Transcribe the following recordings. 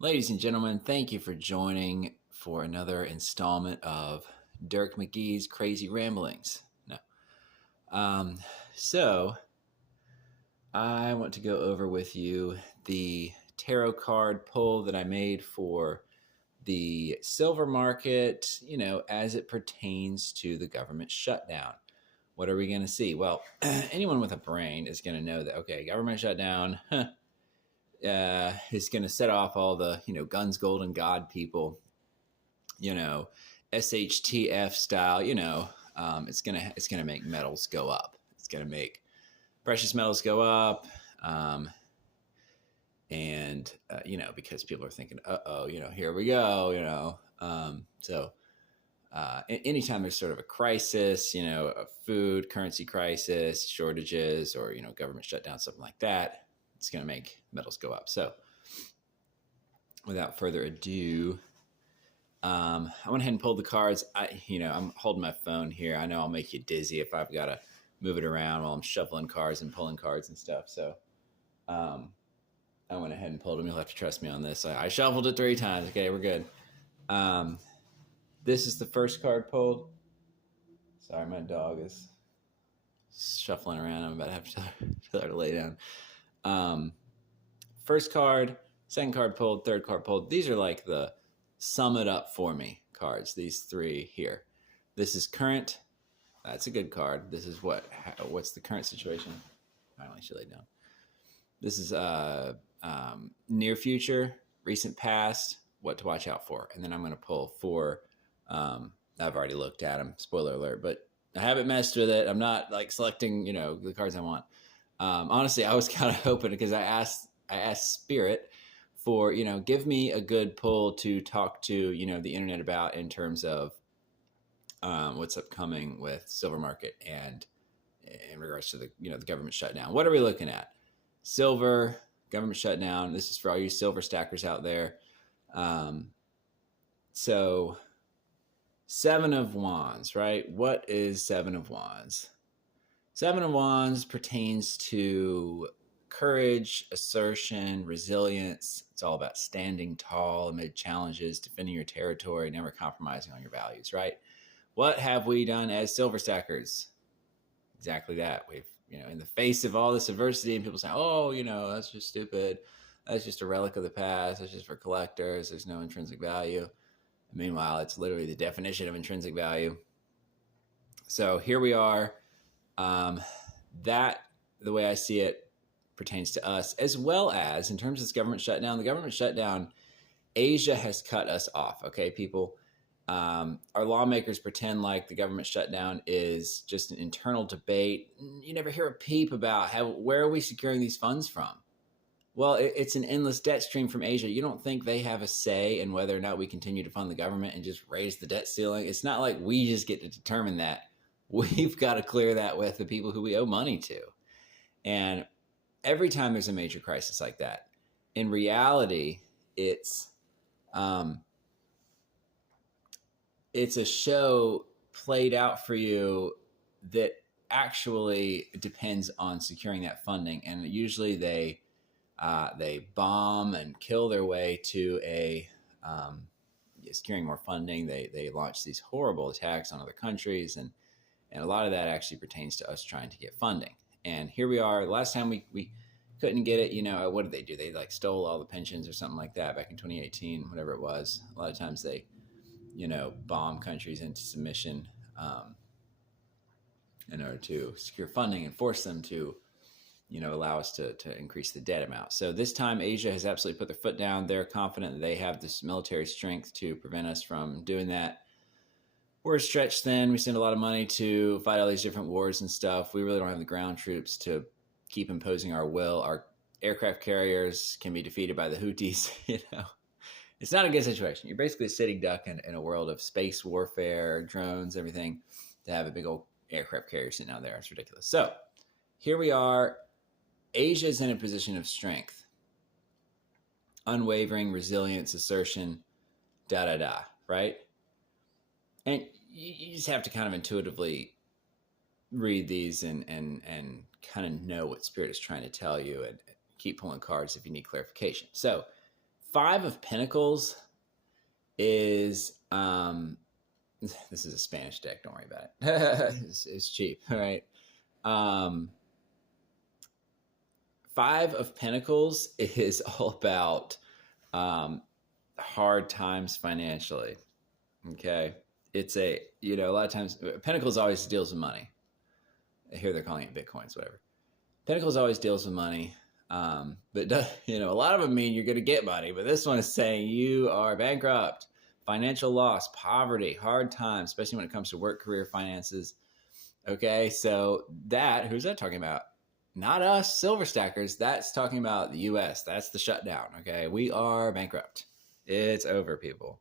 Ladies and gentlemen, thank you for joining for another installment of Dirk McGee's Crazy Ramblings. No. Um, so, I want to go over with you the tarot card pull that I made for the silver market, as it pertains to the government shutdown. What are we going to see? Well, anyone with a brain is going to know that, okay, government shutdown, is going to set off all the guns, gold, and God people, you know, SHTF style. It's gonna make metals go up. It's gonna make precious metals go up, and because people are thinking, here we go. Anytime there's sort of a crisis, a food currency crisis, shortages, or government shutdown, something like that, it's going to make metals go up. So, without further ado, I went ahead and pulled the cards. I'm holding my phone here. I know I'll make you dizzy if I've got to move it around while I'm shuffling cards and pulling cards and stuff. So, I went ahead and pulled them. You'll have to trust me on this. I shuffled it 3 times. Okay, we're good. This is the first card pulled. Sorry, my dog is shuffling around. I'm about to have to tell her to lay down. First card, second card pulled, third card pulled. These are like the sum it up for me cards. These 3 here. This is current. That's a good card. This is what's the current situation. Finally, she laid down. This is near future, recent past, what to watch out for. And then I'm going to pull 4. I've already looked at them. Spoiler alert, but I haven't messed with it. I'm not like selecting, the cards I want. Honestly, I was kind of hoping because I asked Spirit for, give me a good pull to talk to, the internet about in terms of what's upcoming with silver market and in regards to the government shutdown. What are we looking at? Silver, government shutdown. This is for all you silver stackers out there. So 7 of Wands, right? What is 7 of Wands? 7 of Wands pertains to courage, assertion, resilience. It's all about standing tall amid challenges, defending your territory, never compromising on your values, right? What have we done as silver stackers? Exactly that. We've, in the face of all this adversity and people saying, oh, that's just stupid. That's just a relic of the past. That's just for collectors. There's no intrinsic value. Meanwhile, it's literally the definition of intrinsic value. So here we are. That, the way I see it, pertains to us, as well as in terms of this government shutdown. The government shutdown, Asia has cut us off. Okay, people. Our lawmakers pretend like the government shutdown is just an internal debate. You never hear a peep about where are we securing these funds from? Well, it's an endless debt stream from Asia. You don't think they have a say in whether or not we continue to fund the government and just raise the debt ceiling? It's not like we just get to determine that. We've got to clear that with the people who we owe money to. And every time there's a major crisis like that, in reality, it's a show played out for you that actually depends on securing that funding. And usually they bomb and kill their way to securing more funding. They launch these horrible attacks on other countries, and a lot of that actually pertains to us trying to get funding. And here we are. The last time we couldn't get it, what did they do? They stole all the pensions or something like that back in 2018, whatever it was. A lot of times they, bomb countries into submission in order to secure funding and force them to allow us to increase the debt amount. So this time Asia has absolutely put their foot down. They're confident that they have this military strength to prevent us from doing that. We're stretched thin. We send a lot of money to fight all these different wars and stuff. We really don't have the ground troops to keep imposing our will. Our aircraft carriers can be defeated by the Houthis. It's not a good situation. You're basically a sitting duck in a world of space warfare, drones, everything, to have a big old aircraft carrier sitting out there. It's ridiculous. So here we are. Asia is in a position of strength, unwavering resilience, assertion, right? And you just have to kind of intuitively read these and kind of know what Spirit is trying to tell you, and keep pulling cards if you need clarification. So Five of Pentacles is this is a Spanish deck. Don't worry about it. It's cheap, all right. Five of Pentacles is all about hard times financially. Okay, it's a a lot of times Pentacles always deals with money. Here they're calling it bitcoins, whatever. Pentacles always deals with money. But a lot of them mean you're going to get money, but this one is saying you are bankrupt, financial loss, poverty, hard times, especially when it comes to work, career, finances. Okay, so who's that talking about? Not us, silver stackers. That's talking about the U.S. That's the shutdown. Okay, we are bankrupt. It's over, people.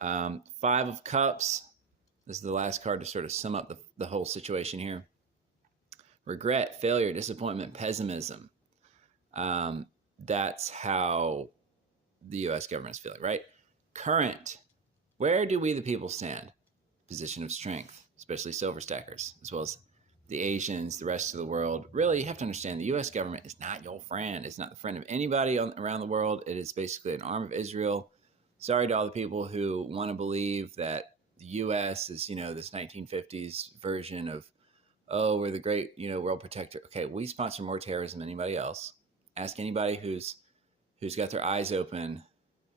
Five of Cups. This is the last card to sort of sum up the whole situation here. Regret, failure, disappointment, pessimism. That's how the U.S. government's feeling, right? Current, where do we the people stand? Position of strength, especially silver stackers, as well as the Asians, the rest of the world. Really, you have to understand the U.S. government is not your friend. It's not the friend of anybody around the world. It is basically an arm of Israel. Sorry to all the people who want to believe that the U.S. is, this 1950s version of, oh, we're the great, world protector. Okay, we sponsor more terrorism than anybody else. Ask anybody who's got their eyes open,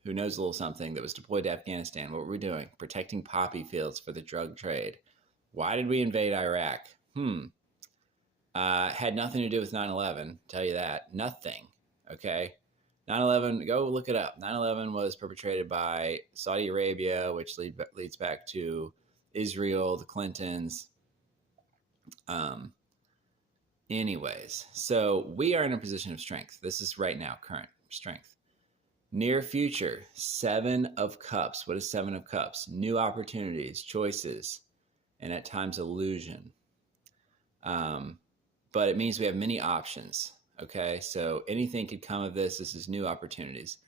who knows a little something, that was deployed to Afghanistan. What were we doing? Protecting poppy fields for the drug trade. Why did we invade Iraq? Had nothing to do with 9/11, tell you that. Nothing, okay? 9/11, go look it up. 9/11 was perpetrated by Saudi Arabia, which leads back to Israel, the Clintons. Anyways, so we are in a position of strength. This is right now, current strength. Near future, Seven of Cups. What is Seven of Cups? New opportunities, choices, and at times illusion. But it means we have many options. Okay, so anything could come of this. This is new opportunities.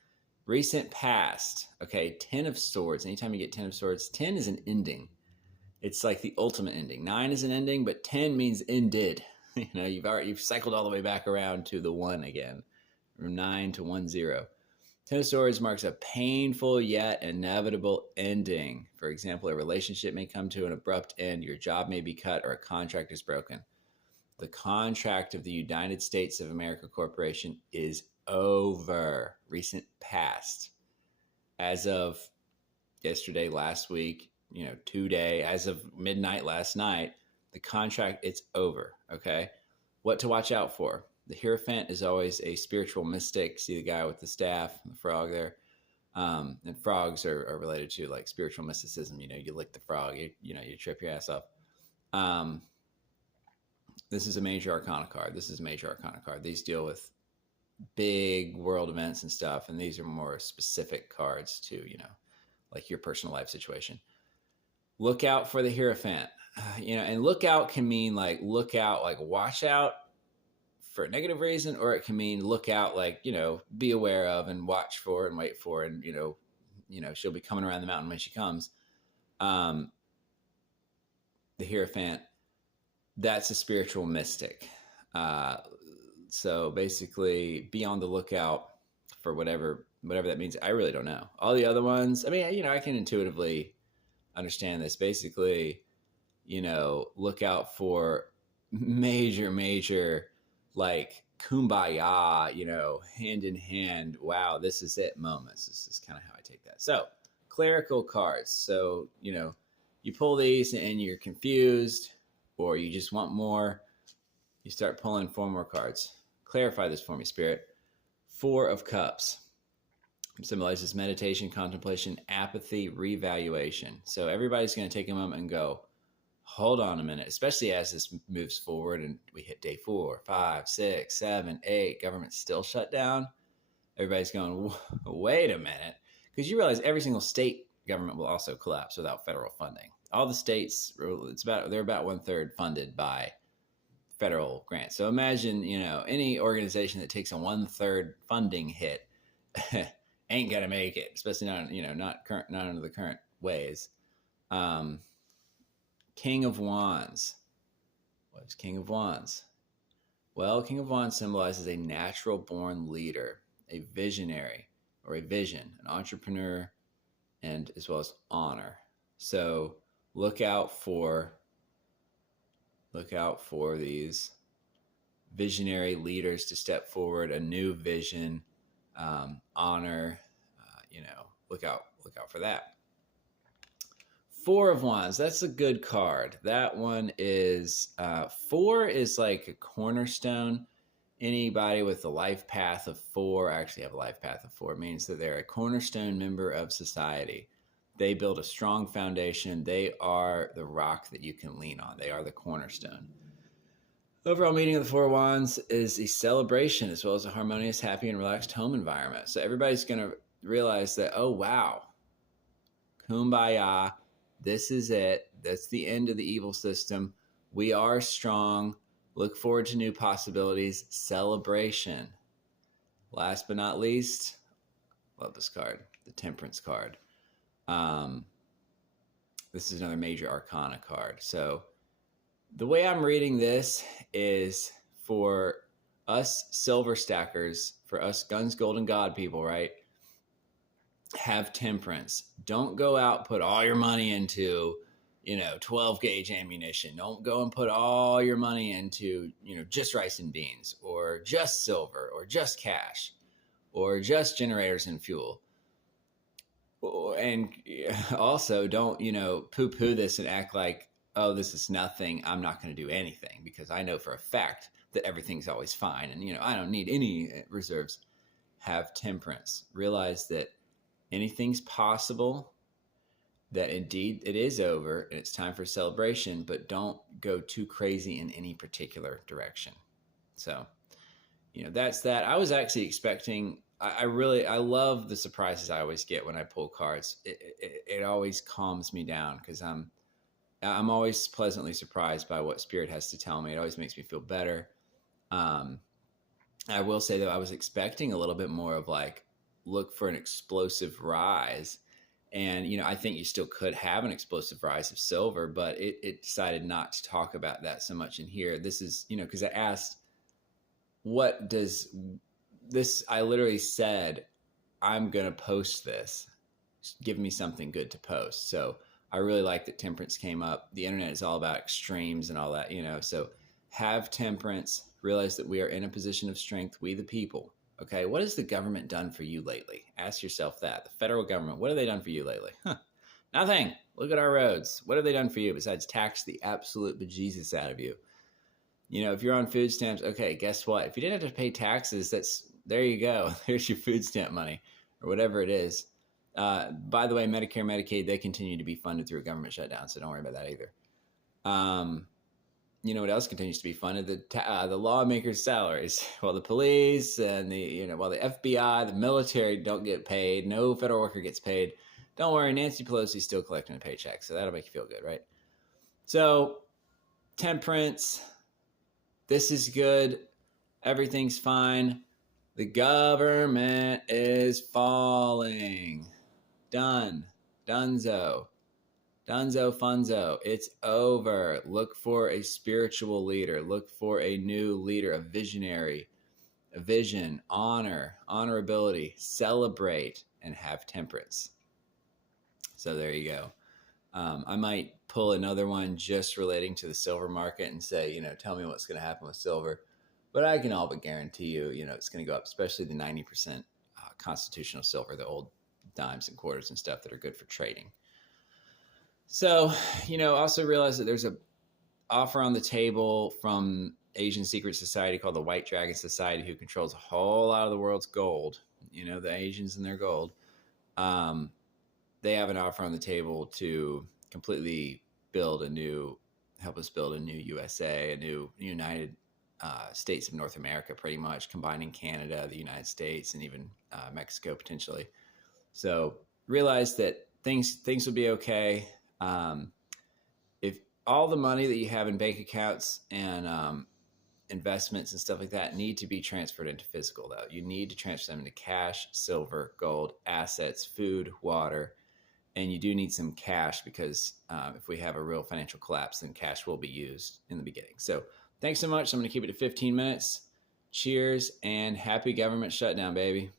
Recent past. Okay, 10 of Swords. Anytime you get 10 of Swords, 10 is an ending. It's like the ultimate ending. 9 is an ending, but 10 means ended. You've cycled all the way back around to the 1 again, from 9 to 1-0. 10 of Swords marks a painful yet inevitable ending. For example, a relationship may come to an abrupt end, your job may be cut, or a contract is broken. The contract of the United States of America Corporation is over. Recent past. As of yesterday, last week, today, as of midnight last night, the contract, it's over, okay? What to watch out for? The Hierophant is always a spiritual mystic. See the guy with the staff, the frog there. And frogs are related to like spiritual mysticism. You lick the frog, you trip your ass up. This is a major arcana card. These deal with big world events and stuff. And these are more specific cards to, like your personal life situation. Look out for the Hierophant. And look out can mean like look out, like watch out for a negative reason, or it can mean look out, like, be aware of and watch for and wait for, and, she'll be coming around the mountain when she comes. The Hierophant, that's a spiritual mystic. So basically be on the lookout for whatever that means. I really don't know. All the other ones, I mean, I can intuitively understand this. Basically, look out for major, like kumbaya, hand in hand, wow, this is it moments. This is kind of how I take that. So clerical cards. So, you pull these and you're confused, or you just want more. You start pulling 4 more cards. Clarify this for me, Spirit. 4 of Cups symbolizes meditation, contemplation, apathy, revaluation. So everybody's going to take a moment and go, hold on a minute, especially as this moves forward and we hit day 4, 5, 6, 7, 8, government's still shut down. Everybody's going, wait a minute. Because you realize every single state government will also collapse without federal funding. All the states, they're about 1/3 funded by federal grants. So imagine, any organization that takes a 1/3 funding hit ain't gonna make it, especially not, not under the current ways. King of Wands. What is King of Wands? Well, King of Wands symbolizes a natural born leader, a visionary, or a vision, an entrepreneur, and as well as honor. So look out for these visionary leaders to step forward, a new vision, honor. Look out for that. Four of Wands. That's a good card. That one is four is like a cornerstone. Anybody with a life path of four, actually have a life path of four, means that they're a cornerstone member of society. They build a strong foundation. They are the rock that you can lean on. They are the cornerstone. The overall meaning of the Four of Wands is a celebration as well as a harmonious, happy, and relaxed home environment. So everybody's going to realize that, oh, wow, kumbaya, this is it. That's the end of the evil system. We are strong. Look forward to new possibilities. Celebration. Last but not least, love this card, the Temperance card. This is another major arcana card. So the way I'm reading this is for us silver stackers, for us guns, gold, and God people, right? Have temperance. Don't go out, put all your money into, 12 gauge ammunition. Don't go and put all your money into, just rice and beans or just silver or just cash or just generators and fuel. And also don't, poo-poo this and act like, oh, this is nothing. I'm not going to do anything because I know for a fact that everything's always fine. And, I don't need any reserves. Have temperance. Realize that anything's possible, that indeed it is over and it's time for celebration, but don't go too crazy in any particular direction. So, that's that. I was actually expecting, I love the surprises I always get when I pull cards. It always calms me down because I'm always pleasantly surprised by what Spirit has to tell me. It always makes me feel better. I will say, though, I was expecting a little bit more of like, look for an explosive rise. And, I think you still could have an explosive rise of silver, but it decided not to talk about that so much in here. This is, because I asked, what does this, I literally said, I'm going to post this. Give me something good to post. So I really like that temperance came up. The internet is all about extremes and all that, so have temperance, realize that we are in a position of strength, we the people. Okay, what has the government done for you lately? Ask yourself that. The federal government, what have they done for you lately? Nothing. Look at our roads. What have they done for you besides tax the absolute bejesus out of you? If you're on food stamps, okay, guess what? If you didn't have to pay taxes, there you go. There's your food stamp money or whatever it is. By the way, Medicare, Medicaid, they continue to be funded through a government shutdown, so don't worry about that either. What else continues to be funded? The lawmakers' salaries. While the police and while the FBI, the military don't get paid, no federal worker gets paid. Don't worry, Nancy Pelosi's still collecting a paycheck, so that'll make you feel good, right? So, temperance. This is good. Everything's fine. The government is falling. Done. Dunzo. Dunzo funzo. It's over. Look for a spiritual leader. Look for a new leader, a visionary, a vision, honor, honorability, celebrate, and have temperance. So there you go. I might pull another one just relating to the silver market and say, tell me what's going to happen with silver. But I can all but guarantee you, it's going to go up, especially the 90% constitutional silver, the old dimes and quarters and stuff that are good for trading. So, also realize that there's an offer on the table from Asian secret society called the White Dragon Society, who controls a whole lot of the world's gold. The Asians and their gold. They have an offer on the table to completely help us build a new USA, a new United States of North America, pretty much combining Canada, the United States, and even Mexico potentially. So realize that things will be okay. If all the money that you have in bank accounts and investments and stuff like that need to be transferred into physical, though, you need to transfer them into cash, silver, gold, assets, food, water, and you do need some cash because if we have a real financial collapse, then cash will be used in the beginning. So thanks so much. I'm going to keep it to 15 minutes. Cheers and happy government shutdown, baby.